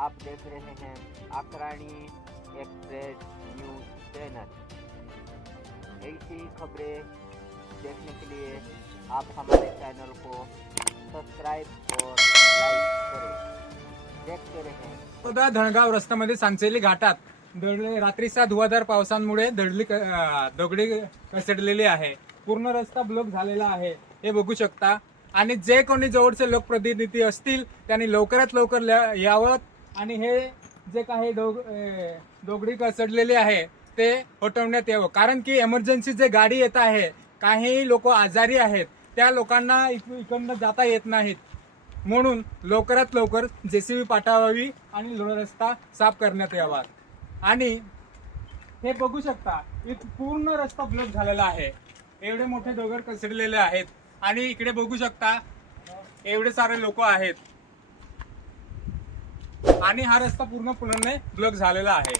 आप देख रहे हैं अकरानी एक्सप्रेस न्यूज चैनल। ऐसी खबरें देखने के लिए आप हमारे चैनल को सब्सक्राइब और लाइक करें। देखते रहें। धनगाव रस्त्यामध्ये सांचेली घाटात रात्रीच्या धुवाधार पावसामुळे दगडी कसडलेली आहे। पूर्ण रस्ता ब्लॉक झालेला आहे, हे बघू शकता। आणि जे कोणी जवळचे लोकप्रतिनिधी असतील त्यांनी लवकरात लवकर यावं आणि हे जे काही दगडी कसडलेले आहे ते हटवण्यात यावं। कारण की इमर्जन्सी जे गाडी येत आहे, काही लोक आजारी आहेत, त्या लोकांना इकडनं जाता येत नाहीत, म्हणून लवकरात लवकर जेसीबी पाठवावी आणि रस्ता साफ करण्यात यावा। आणि हे बघू शकता, पूर्ण रस्ता ब्लॉक झालेला आहे, एवढे मोठे दगड कसडलेले आहेत आणि इकडे बघू शकता एवढे सारे लोक आहेत आणि हा रस्ता पूर्णपणे ब्लॉक झालेला आहे।